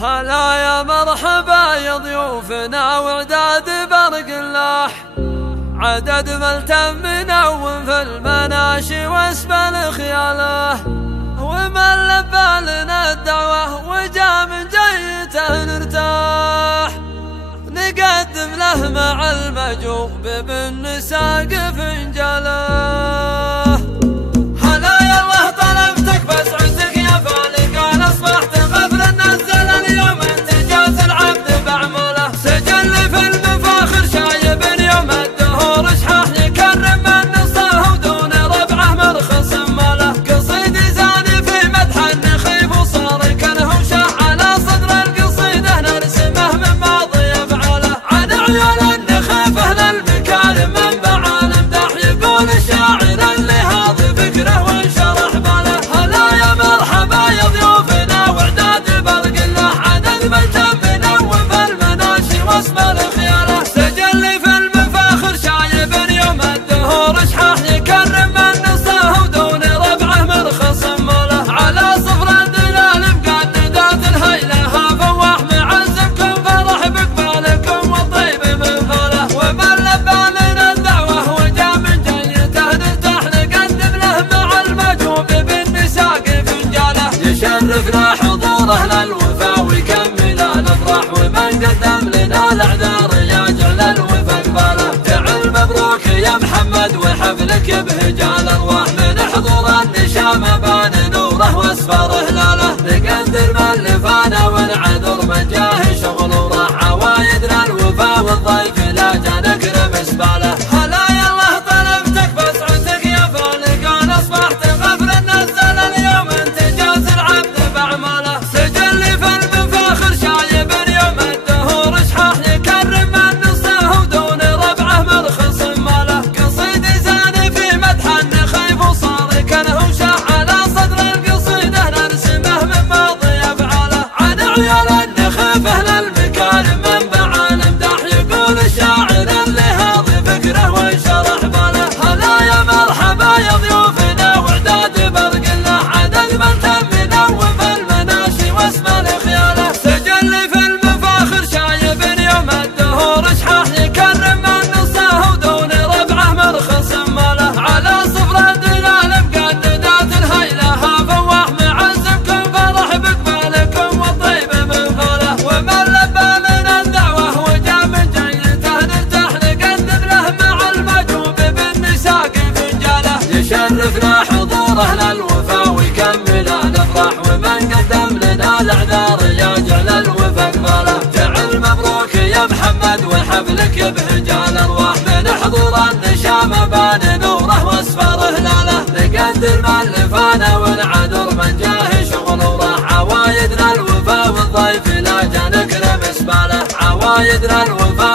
هلا يا مرحبا يا ضيوفنا وعداد برق اللاح، عدد ملتم منون في المناشي واسبل خياله، ومن لبى لنا الدعوة وجا من جيته نرتاح، نقدم له مع المجوب بالنساق فنجاله. هلا يالله طلبتك بسعدك يا فالق، انا اصبحت غفل نزل اليوم انت جاز العبد بعمله، سجل في المفاخر شايب يوم الدهور اشحاح يكرم من نصه ودون ربعه مرخص ماله، قصيدي زاني في مدح النخيف وصار كانه شاح على صدر القصيده نرسمه من ماضي افعاله، عن عيال النخيف اهل المكارم منبع الامداح يقول الشاعر اللي هاضي فكره وانشرح باله. هلا يا مرحبا يا ضيوفنا وعداد برق اللاح، عدد ملتم منون في المناشي واسم الخياله، سجل في المفاخر شايب يوم الدهور اشحاح يكرم من نصه ودون ربعه مرخص ماله، على صفر الدلال مقددات الهيله فواح معزمكم فرح بقبالكم والطيب من فاله، ومن لبى لنا الدعوه وجا من جيته نرتاح نقدم له مع المجوب بالنساق فنجاله، يشرفنا حضوره للوفا ويكمل الافراح، ومن قدم لنا الاعذار يجعل الوفا قباله، تعال مبروك يا محمد وحفلك بهجال ارواح، من حضور النشامه بان نوره واصفر هلاله، نقدر من لفانا ونعذر من جاه شغل وراح، عوايدنا الوفا والضيف لا جا نكرم اسباله. هلا يالله طلبتك بسعدك يا فالق، انا اصبحت غفل نزل اليوم انت جاز العبد بعمله، سجل في المفاخر شايب يوم الدهور اشحاح يكرم من نصه ودون ربعه مرخص ماله، قصيدي زاني في مدح النخيف وصار كانه شاح على صدر القصيده نرسمه من ماضي افعاله، عن عيال النخيف اهل المكارم منبع الامداح يقول الشاعر اللي هاضي فكره وانشرح باله. هلا يا مرحبا يا ضيوفنا وعداد برق اللاح، عدد ملتم منون في المناشي واسم الخياله، سجل في المفاخر شايب يوم الدهور اشحاح يكرم من نصه ودون ربعه مرخص ماله، على صفر الدلال مقددات الهيله فواح معزمكم فرح بقبالكم والطيب من فاله، ومن لبى لنا الدعوه وجا من جيته نرتاح نقدم له مع المجوب بالنساق فنجاله، يشرفنا حضوره للوفا ويكمل الافراح، ومن قدم لنا الاعذار يجعل الوفا قباله، تعال مبروك يا محمد وحفلك بهجال ارواح، من حضور النشامه بان نوره واصفر هلاله، نقدر من لفانا ونعذر من جاه شغل وراح، عوايدنا الوفا والضيف لا جا نكرم اسباله، عوايدنا الوفا